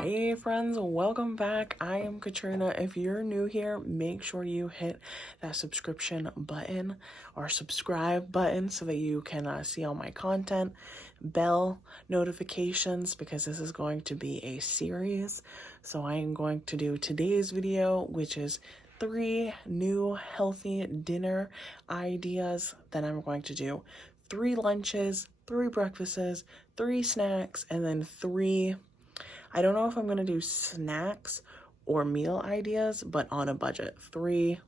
Hey friends, welcome back. I am Katrina. If you're new here, make sure you hit that subscription button or subscribe button so that you can see all my content, bell notifications, because this is going to be a series. So I am going to do today's video, which is 3 new healthy dinner ideas. Then I'm going to do 3 lunches, 3 breakfasts, 3 snacks, and then 3, I don't know if I'm going to do snacks or meal ideas, but on a budget. 3,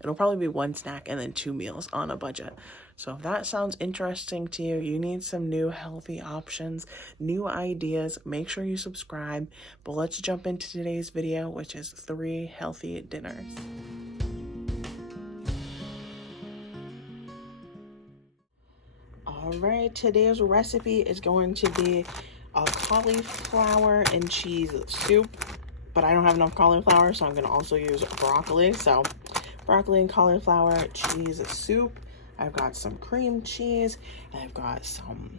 it'll probably be 1 snack and then 2 meals on a budget. So if that sounds interesting to you, you need some new healthy options, new ideas, make sure you subscribe. But let's jump into today's video, which is 3 healthy dinners. All right, today's recipe is going to be a cauliflower and cheese soup, but I don't have enough cauliflower, so I'm going to also use broccoli. So broccoli and cauliflower cheese soup. I've got some cream cheese, and I've got some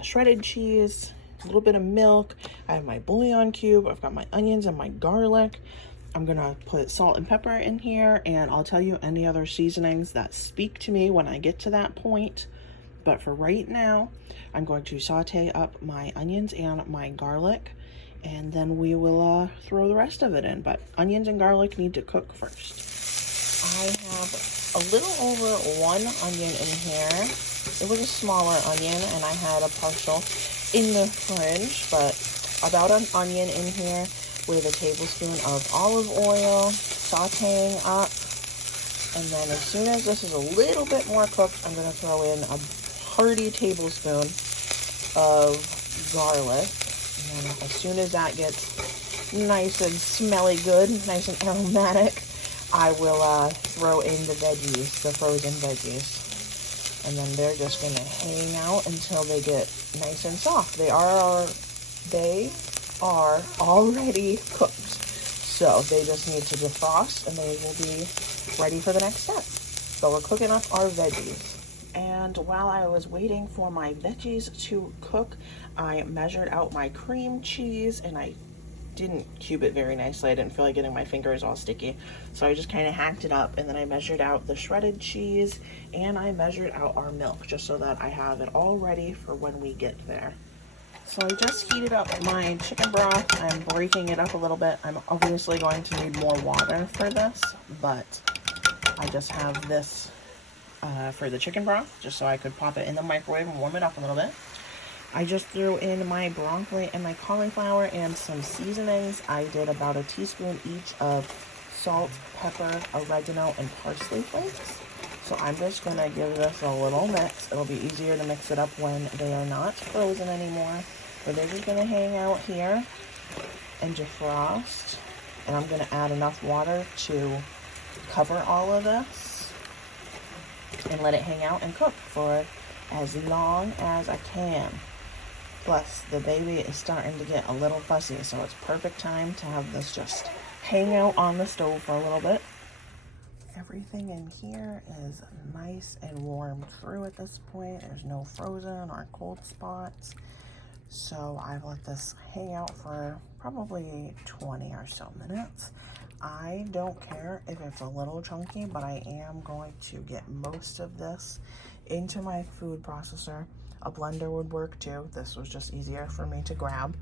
shredded cheese, a little bit of milk. I have my bouillon cube. I've got my onions and my garlic. I'm gonna put salt and pepper in here, and I'll tell you any other seasonings that speak to me when I get to that point. But for right now, I'm going to saute up my onions and my garlic, and then we will throw the rest of it in. But onions and garlic need to cook first. I have a little over 1 onion in here. It was a smaller onion, and I had a partial in the fridge, but about an onion in here with a tablespoon of olive oil, sauteing up. And then as soon as this is a little bit more cooked, I'm going to throw in a hearty tablespoon of garlic. And then as soon as that gets nice and smelly good, nice and aromatic, I will throw in the veggies, the frozen veggies. And then they're just going to hang out until they get nice and soft. They are already cooked. So they just need to defrost and they will be ready for the next step. So we're cooking up our veggies. And while I was waiting for my veggies to cook, I measured out my cream cheese, and I didn't cube it very nicely. I didn't feel like getting my fingers all sticky. So I just kind of hacked it up, and then I measured out the shredded cheese, and I measured out our milk, just so that I have it all ready for when we get there. So I just heated up my chicken broth. I'm breaking it up a little bit. I'm obviously going to need more water for this, but I just have this for the chicken broth, just so I could pop it in the microwave and warm it up a little bit. I just threw in my broccoli and my cauliflower and some seasonings. I did about a teaspoon each of salt, pepper, oregano, and parsley flakes. So I'm just going to give this a little mix. It'll be easier to mix it up when they are not frozen anymore. But they're just going to hang out here and defrost. And I'm going to add enough water to cover all of this and let it hang out and cook for as long as I can. Plus, the baby is starting to get a little fussy, so it's perfect time to have this just hang out on the stove for a little bit. Everything in here is nice and warm through at this point. There's no frozen or cold spots. So I've let this hang out for probably 20 or so minutes. I don't care if it's a little chunky, but I am going to get most of this into my food processor. A blender would work too. This was just easier for me to grab.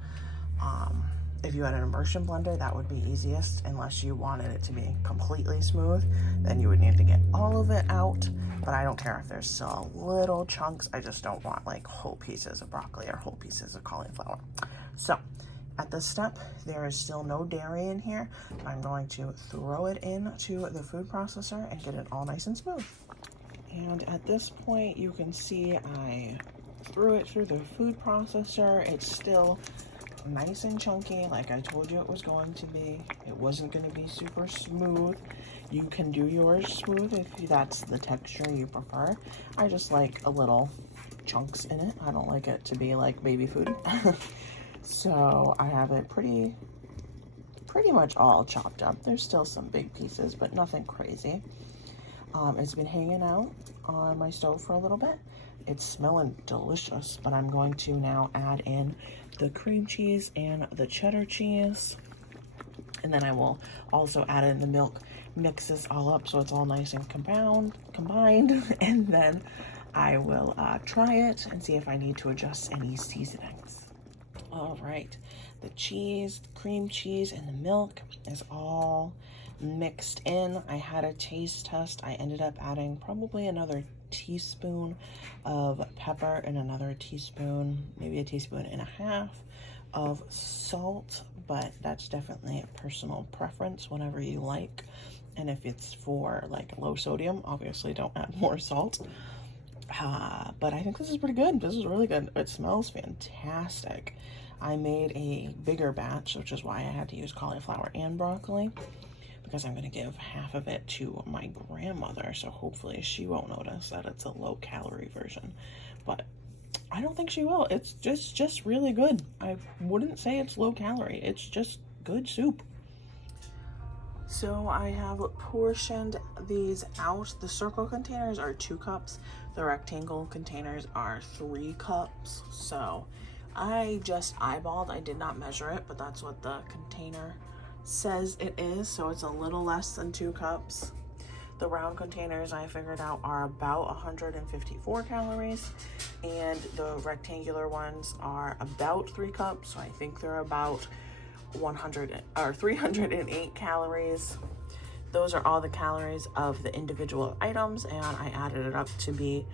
If you had an immersion blender, that would be easiest, unless you wanted it to be completely smooth. Then you would need to get all of it out, but I don't care if there's still little chunks. I just don't want like whole pieces of broccoli or whole pieces of cauliflower. So at this step, there is still no dairy in here. I'm going to throw it into the food processor and get it all nice and smooth. And at this point, you can see I threw it through the food processor. It's still nice and chunky, like I told you it was going to be. It wasn't going to be super smooth. You can do yours smooth if that's the texture you prefer. I just like a little chunks in it. I don't like it to be like baby food. So I have it pretty much all chopped up. There's still some big pieces, but nothing crazy. It's been hanging out on my stove for a little bit. It's smelling delicious, but I'm going to now add in the cream cheese and the cheddar cheese. And then I will also add in the milk, mix this all up so it's all nice and combined. And then I will try it and see if I need to adjust any seasonings. All right, the cheese, cream cheese, and the milk is all mixed in. I had a taste test. I ended up adding probably another teaspoon of pepper and another teaspoon, maybe a teaspoon and a half of salt, but that's definitely a personal preference, whenever you like. And if it's for like low sodium, obviously don't add more salt. But I think this is pretty good. This is really good. It smells fantastic. I made a bigger batch, which is why I had to use cauliflower and broccoli, because I'm going to give half of it to my grandmother, so hopefully she won't notice that it's a low-calorie version. But I don't think she will. It's just really good. I wouldn't say it's low-calorie. It's just good soup. So I have portioned these out. The circle containers are 2 cups. The rectangle containers are 3 cups. So I just eyeballed. I did not measure it, but that's what the container says it is. So it's a little less than 2 cups. The round containers I figured out are about 154 calories, and the rectangular ones are about 3 cups. So I think they're about 308 calories. Those are all the calories of the individual items, and I added it up to be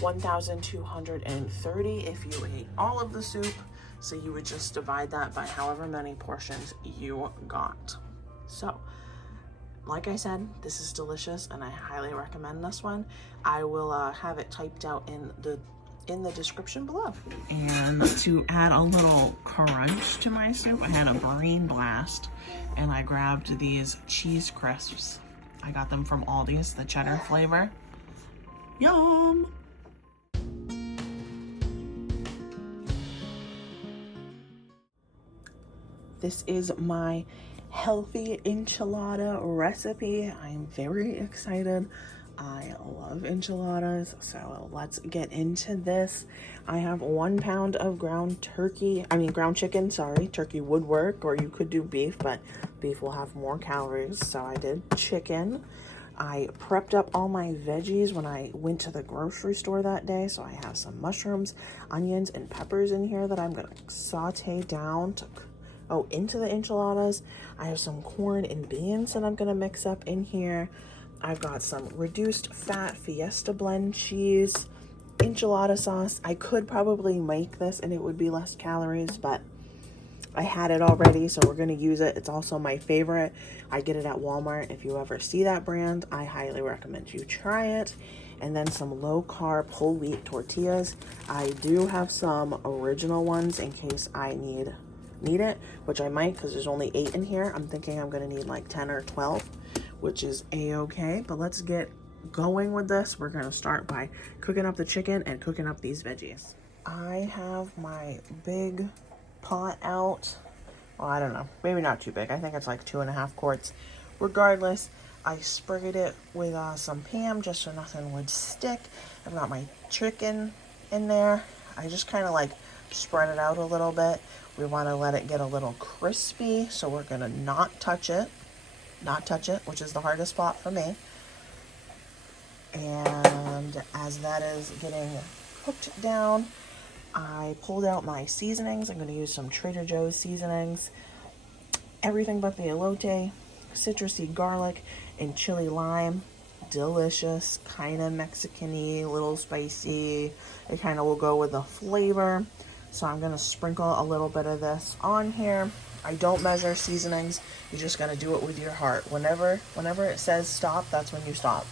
1,230 if you ate all of the soup. So you would just divide that by however many portions you got. So like I said, this is delicious and I highly recommend this one. I will have it typed out in the description below. And to add a little crunch to my soup, I had a brain blast and I grabbed these cheese crisps. I got them from Aldi's, the cheddar flavor. Yum! This is my healthy enchilada recipe. I'm very excited. I love enchiladas, so let's get into this. I have 1 pound of ground chicken, sorry. Turkey would work, or you could do beef, but beef will have more calories, so I did chicken. I prepped up all my veggies when I went to the grocery store that day, so I have some mushrooms, onions, and peppers in here that I'm gonna saute down into the enchiladas. I have some corn and beans that I'm gonna mix up in here. I've got some reduced fat Fiesta blend cheese, enchilada sauce. I could probably make this and it would be less calories, but I had it already, so we're gonna use it. It's also my favorite. I get it at Walmart. If you ever see that brand, I highly recommend you try it. And then some low carb whole wheat tortillas. I do have some original ones in case I need it, which I might, because there's only 8 in here. I'm thinking I'm gonna need like 10 or 12, which is a-okay. But let's get going with this. We're gonna start by cooking up the chicken and cooking up these veggies. I have my big pot out. Well, I don't know, maybe not too big. I think it's like 2.5 quarts. Regardless, I sprayed it with some Pam just so nothing would stick. I've got my chicken in there. I just kind of like spread it out a little bit. We want to let it get a little crispy, so we're gonna not touch it, which is the hardest spot for me. And as that is getting cooked down, I pulled out my seasonings. I'm going to use some Trader Joe's seasonings. Everything but the elote, citrusy garlic, and chili lime. Delicious, kind of Mexican-y, a little spicy. It kind of will go with the flavor. So I'm going to sprinkle a little bit of this on here. I don't measure seasonings. You're just going to do it with your heart. Whenever it says stop, that's when you stop.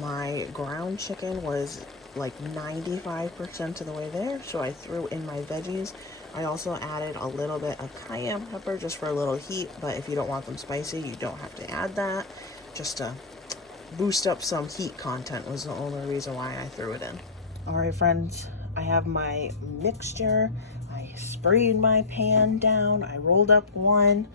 My ground chicken was like 95% of the way there, so I threw in my veggies. I also added a little bit of cayenne pepper just for a little heat, but if you don't want them spicy, you don't have to add that. Just to boost up some heat content was the only reason why I threw it in. Alright friends, I have my mixture. I sprayed my pan down. I rolled up one.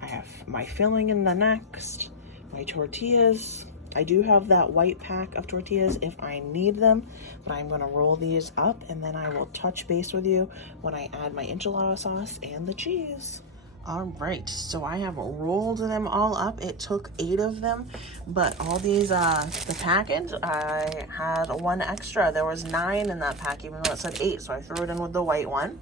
I have my filling in the next. My tortillas I do have that white pack of tortillas if I need them, but I'm gonna roll these up and then I will touch base with you when I add my enchilada sauce and the cheese. All right, so I have rolled them all up. It took 8 of them, but all these, the package, I had one extra. There was 9 in that pack, even though it said 8, so I threw it in with the white one.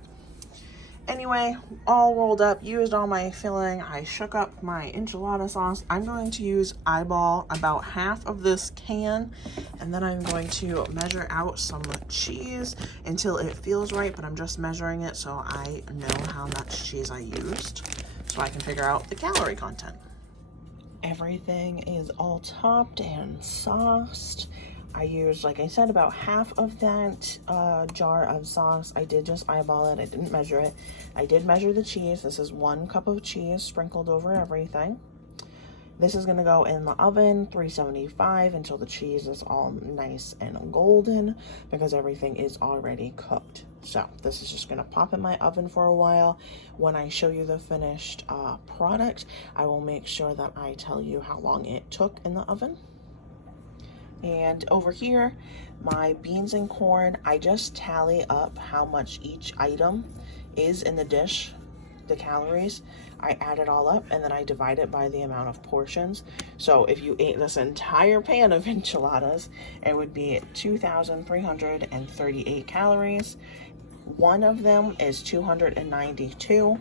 Anyway, all rolled up, used all my filling. I shook up my enchilada sauce. I'm going to use eyeball about half of this can, and then I'm going to measure out some cheese until it feels right, but I'm just measuring it so I know how much cheese I used so I can figure out the calorie content. Everything is all topped and sauced. I used, like I said, about half of that jar of sauce. I did just eyeball it. I didn't measure it. I did measure the cheese. This is 1 cup of cheese sprinkled over everything. This is going to go in the oven, 375, until the cheese is all nice and golden, because everything is already cooked. So this is just going to pop in my oven for a while. When I show you the finished product, I will make sure that I tell you how long it took in the oven. And over here, my beans and corn, I just tally up how much each item is in the dish, the calories. I add it all up and then I divide it by the amount of portions. So if you ate this entire pan of enchiladas, it would be 2,338 calories. One of them is 292.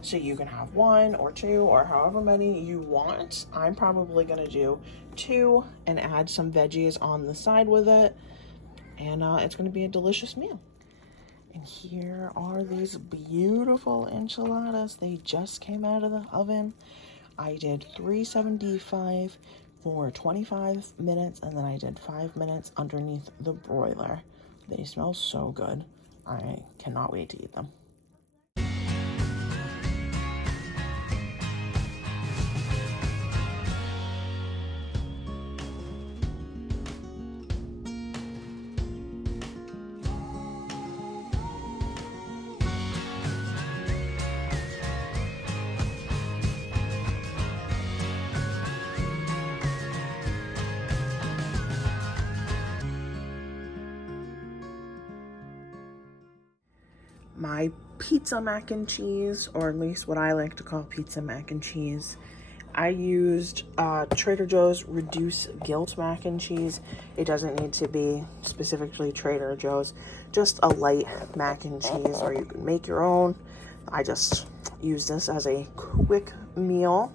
So you can have 1 or 2 or however many you want. I'm probably gonna do 2 and add some veggies on the side with it. And it's gonna be a delicious meal. And here are these beautiful enchiladas. They just came out of the oven. I did 375 for 25 minutes, and then I did 5 minutes underneath the broiler. They smell so good. I cannot wait to eat them. My pizza mac and cheese, or at least what I like to call pizza mac and cheese. I used Trader Joe's Reduce Guilt mac and cheese. It doesn't need to be specifically Trader Joe's, just a light mac and cheese, or you can make your own. I just use this as a quick meal.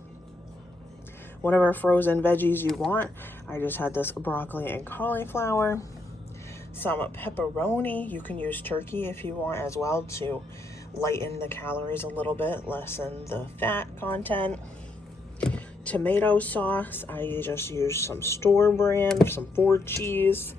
Whatever frozen veggies you want. I just had this broccoli and cauliflower. Some pepperoni. You can use turkey if you want as well to lighten the calories a little bit, lessen the fat content. Tomato sauce. I just used some store brand, some Ford cheese,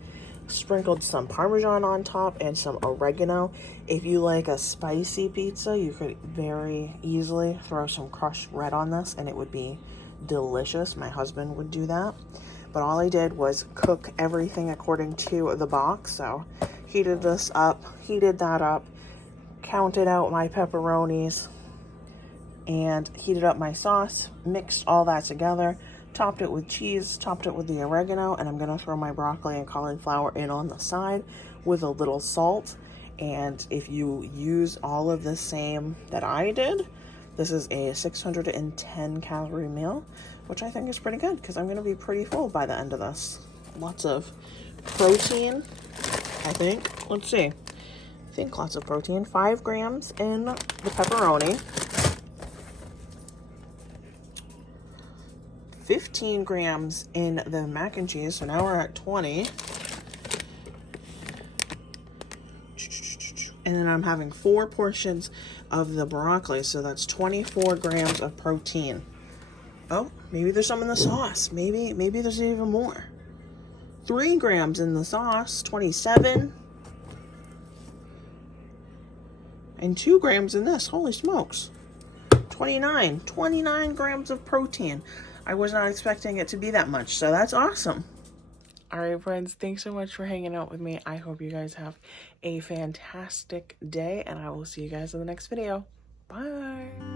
sprinkled some Parmesan on top and some oregano. If you like a spicy pizza, you could very easily throw some crushed red on this and it would be delicious. My husband would do that. But all I did was cook everything according to the box. So heated this up, heated that up, counted out my pepperonis, and heated up my sauce, mixed all that together, topped it with cheese, topped it with the oregano, and I'm gonna throw my broccoli and cauliflower in on the side with a little salt. And if you use all of the same that I did, this is a 610 calorie meal, which I think is pretty good because I'm going to be pretty full by the end of this. Lots of protein, I think. Let's see. I think lots of protein. 5 grams in the pepperoni. 15 grams in the mac and cheese. So now we're at 20. And then I'm having 4 portions of the broccoli. So that's 24 grams of protein. Oh, maybe there's some in the sauce. Maybe there's even more. 3 grams in the sauce, 27. And 2 grams in this. Holy smokes. 29 grams of protein. I was not expecting it to be that much, so that's awesome. All right, friends, thanks so much for hanging out with me. I hope you guys have a fantastic day, and I will see you guys in the next video. Bye.